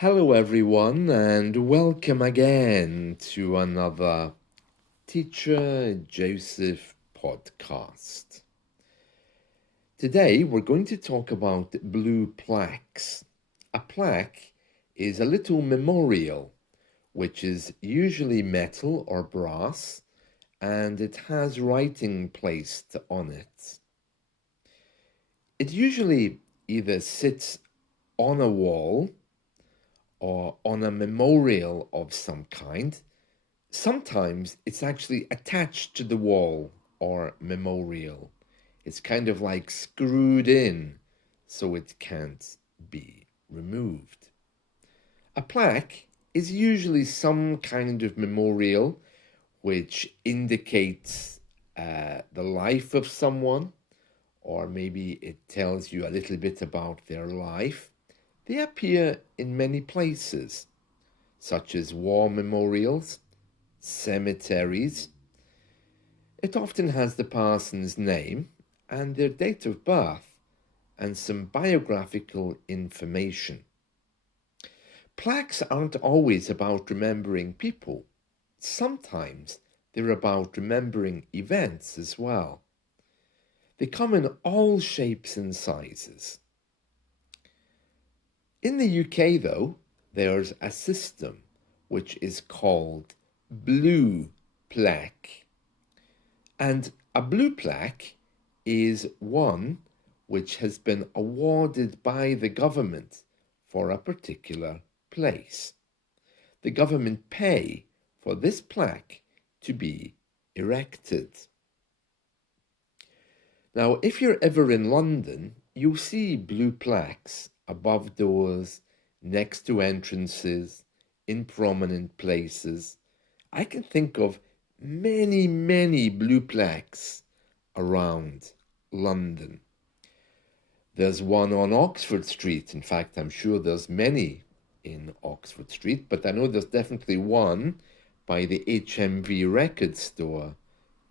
Hello, everyone, and welcome again to another Teacher Joseph podcast. Today, we're going to talk about blue plaques. A plaque is a little memorial, which is usually metal or brass, and it has writing placed on it. It usually either sits on a wall or on a memorial of some kind. Sometimes it's actually attached to the wall or memorial. It's kind of like screwed in so it can't be removed. A plaque is usually some kind of memorial which indicates the life of someone, or maybe it tells you a little bit about their life. They appear in many places, such as war memorials, cemeteries. It often has the person's name and their date of birth and some biographical information. Plaques aren't always about remembering people. Sometimes they're about remembering events as well. They come in all shapes and sizes. In the UK, though, there's a system which is called blue plaque. And a blue plaque is one which has been awarded by the government for a particular place. The government pay for this plaque to be erected. Now, if you're ever in London, you'll see blue plaques above doors, next to entrances, in prominent places. I can think of many blue plaques around London. There's one on Oxford Street. In fact, I'm sure there's many in Oxford Street, but I know there's definitely one by the HMV record store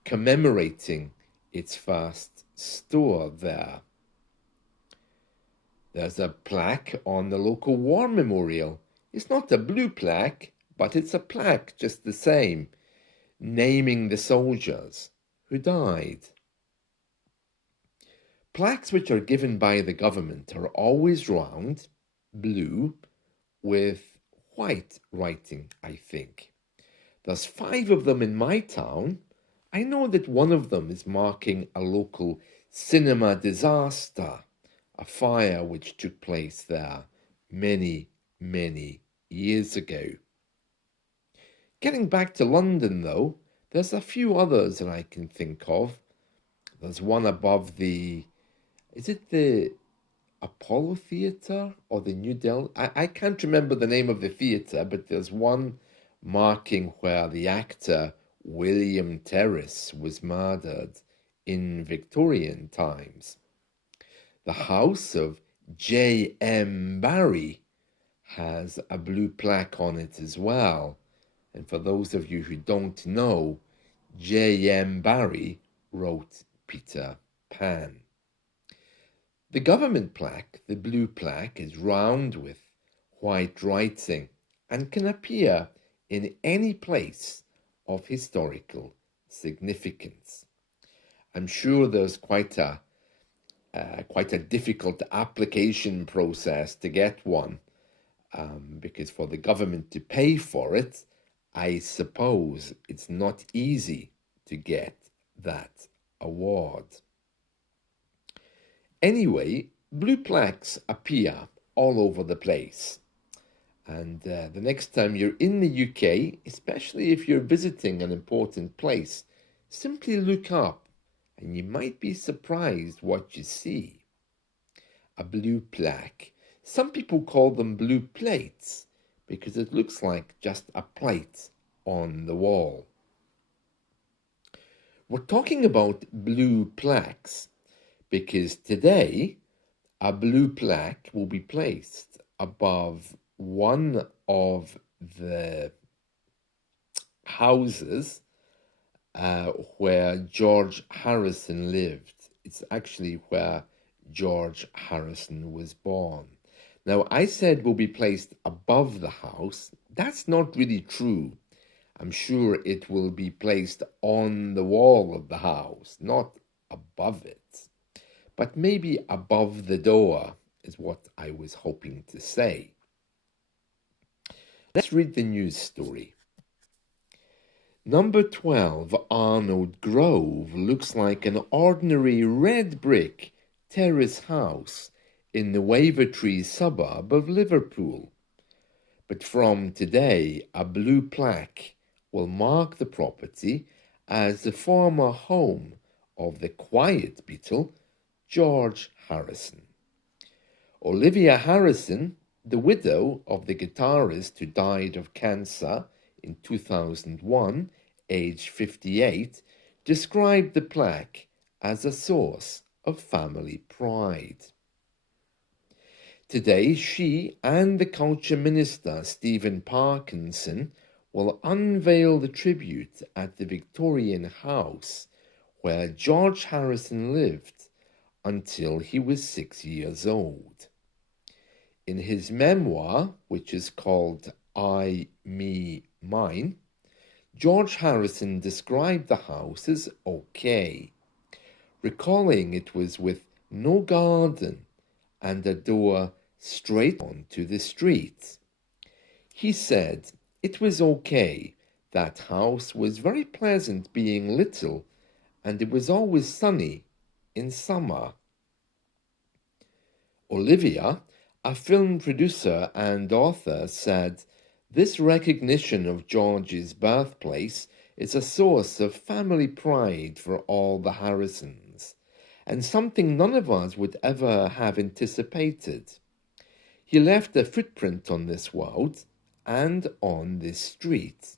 commemorating its first store there. There's a plaque on the local war memorial. It's not a blue plaque, but it's a plaque just the same, naming the soldiers who died. Plaques which are given by the government are always round, blue, with white writing, I think. There's 5 of them in my town. I know that one of them is marking a local cinema disaster, a fire which took place there many years ago. Getting back to London, though, there's a few others that I can think of. There's one above is it the Apollo Theatre or the New Delhi? I can't remember the name of the theatre, but there's one marking where the actor William Terrace was murdered in Victorian times. The house of J.M. Barrie has a blue plaque on it as well. And for those of you who don't know, J.M. Barrie wrote Peter Pan. The government plaque, the blue plaque, is round with white writing and can appear in any place of historical significance. I'm sure there's quite a difficult application process to get one, because for the government to pay for it, I suppose it's not easy to get that award. Anyway, blue plaques appear all over the place. And the next time you're in the UK, especially if you're visiting an important place, simply look up and you might be surprised what you see. A blue plaque. Some people call them blue plates because it looks like just a plate on the wall. We're talking about blue plaques because today a blue plaque will be placed above one of the houses where George Harrison lived. It's actually where George Harrison was born. Now, I said will be placed above the house. That's not really true. I'm sure it will be placed on the wall of the house, not above it. But maybe above the door is what I was hoping to say. Let's read the news story. Number 12 Arnold Grove looks like an ordinary red brick terrace house in the Wavertree suburb of Liverpool. But from today, a blue plaque will mark the property as the former home of the quiet Beatle, George Harrison. Olivia Harrison, the widow of the guitarist who died of cancer in 2001, aged 58, described the plaque as a source of family pride. Today, she and the Culture Minister, Stephen Parkinson, will unveil the tribute at the Victorian House where George Harrison lived until he was 6 years old. In his memoir, which is called I, Me, Mine, George Harrison described the house as okay, recalling it was with no garden and a door straight onto the street. He said it was okay. That house was very pleasant being little, and it was always sunny in summer. Olivia, a film producer and author, said, "This recognition of George's birthplace is a source of family pride for all the Harrisons, and something none of us would ever have anticipated. He left a footprint on this world and on this street."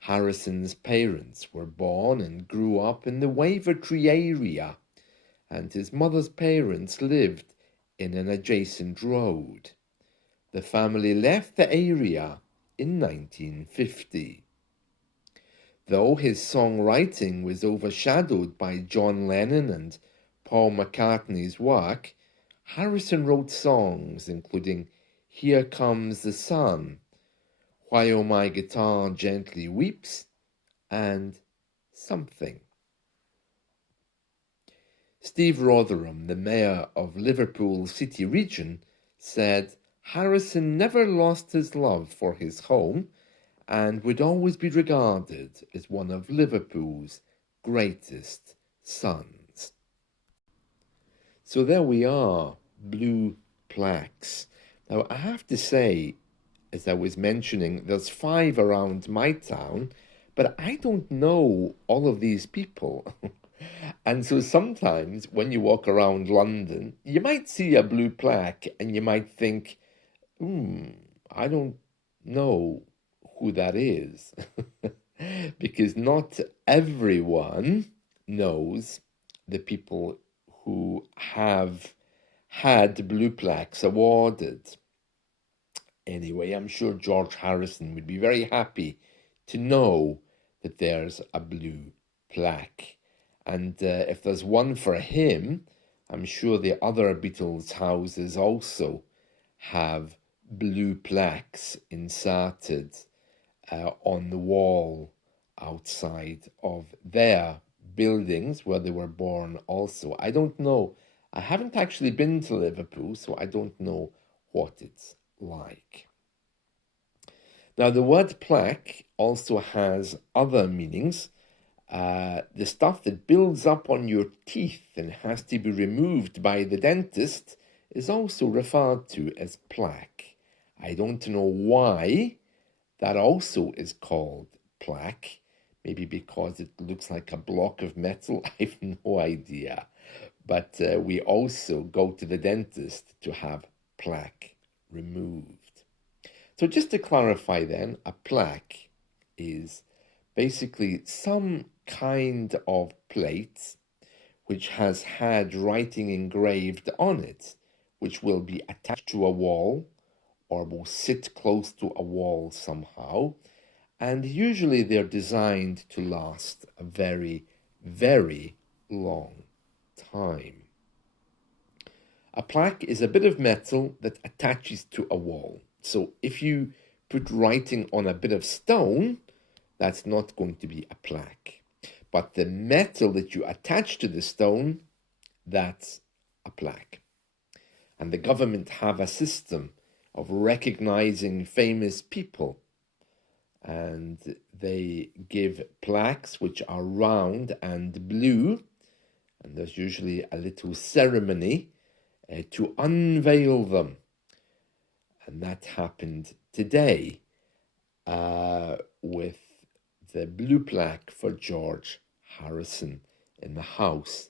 Harrison's parents were born and grew up in the Wavertree area, and his mother's parents lived in an adjacent road. The family left the area in 1950. Though his songwriting was overshadowed by John Lennon and Paul McCartney's work, Harrison wrote songs including Here Comes the Sun, While My Guitar Gently Weeps, and Something. Steve Rotherham, the mayor of Liverpool City Region, said Harrison never lost his love for his home and would always be regarded as one of Liverpool's greatest sons. So there we are, blue plaques. Now, I have to say, as I was mentioning, there's 5 around my town, but I don't know all of these people. And so sometimes when you walk around London, you might see a blue plaque and you might think, I don't know who that is. Because not everyone knows the people who have had blue plaques awarded. Anyway, I'm sure George Harrison would be very happy to know that there's a blue plaque. And if there's one for him, I'm sure the other Beatles houses also have blue plaques inserted on the wall outside of their buildings where they were born also. I don't know. I haven't actually been to Liverpool, so I don't know what it's like. Now, the word plaque also has other meanings. The stuff that builds up on your teeth and has to be removed by the dentist is also referred to as plaque. I don't know why that also is called plaque. Maybe because it looks like a block of metal. I have no idea. But we also go to the dentist to have plaque removed. So just to clarify then, a plaque is basically some kind of plate which has had writing engraved on it, which will be attached to a wall or will sit close to a wall somehow. And usually they're designed to last a very, very long time. A plaque is a bit of metal that attaches to a wall. So if you put writing on a bit of stone, that's not going to be a plaque. But the metal that you attach to the stone, that's a plaque. And the government have a system of recognizing famous people. And they give plaques which are round and blue. And there's usually a little ceremony to unveil them. And that happened today with the blue plaque for George Harrison in the house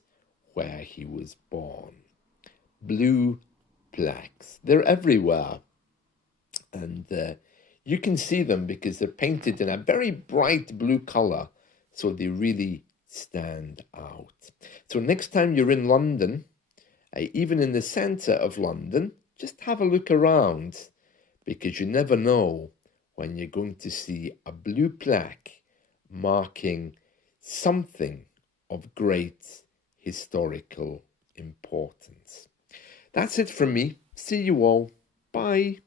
where he was born. Blue plaques, they're everywhere. And you can see them because they're painted in a very bright blue color, so they really stand out. So next time you're in London, even in the center of London, just have a look around, because you never know when you're going to see a blue plaque marking something of great historical importance. That's it from me. See you all. Bye.